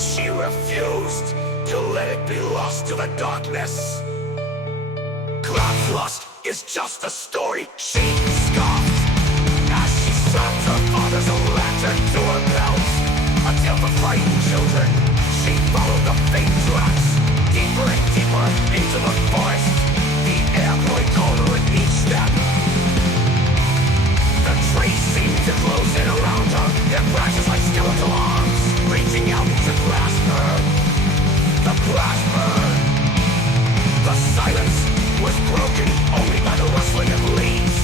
She refused to let it be lost to the darkness. Cloud's lust is just a story, she scoffed, as she strapped her father's lantern to her belt. Until the frightened children, she followed the faint tracks, deeper and deeper into the forest, the air growing colder with each step. The trees seemed to close in around her, their branches like skeletal arms, reaching out to grasp her. The blast burned. The silence was broken only by the rustling of leaves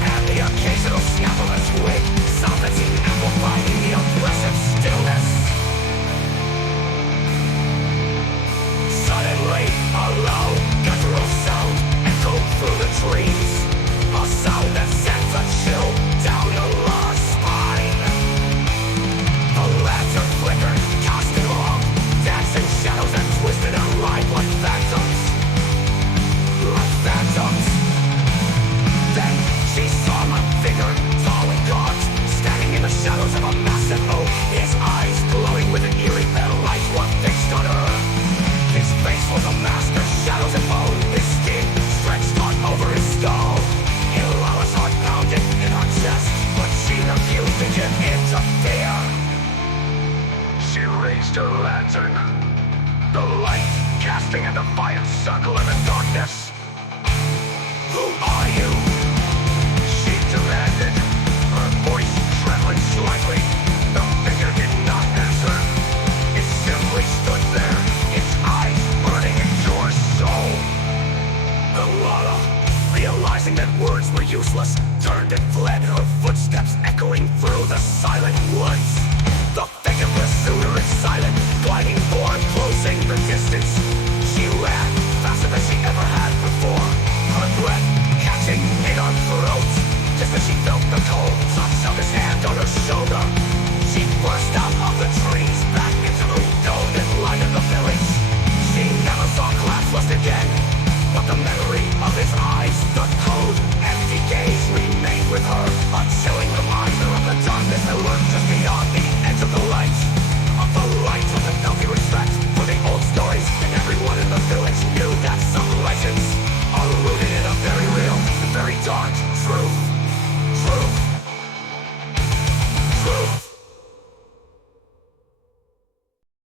and the occasional snap of a twig, sound that seemed amplified in the oppressive stillness. Suddenly, a low, guttural sound echoed through the trees, a sound that sends a chill down your spine. The lantern flickered, casting along dancing shadows that twisted and writhed like phantoms. Like phantoms. Then she saw a figure, tall and gaunt, standing in the shadows of a massive oak, his eyes glowing with an eerie pale light were fixed on her. His face was a mask of shadows and bone, his skin stretched out over his skull. Ilala's heart pounded in her chest, but she refused to give in to fear. She raised her lantern, the light casting a defiant circle in the darkness. Who are you? She demanded, her voice trembling slightly. The figure did not answer. It simply stood there, its eyes burning into her soul. Ilala, realizing that words were useless, turned and fled, her footsteps echoing through the silent woods. The figure pursued her in silence, gliding forward, closing the distance. She ran faster than she ever had before, her breath catching in her throat. Just as she felt the cold touch of his hand on her shoulder, she burst out of the trees, back into the golden light of the village. She never saw Crimsonlord again, but the memory of his eyes, the cold, empty gaze remained with her, a chilling reminder of the darkness that lurked just beyond the edge of the light. Of the light with a healthy respect for the old stories, and everyone in the village knew that some legends are rooted in a very real, very dark truth.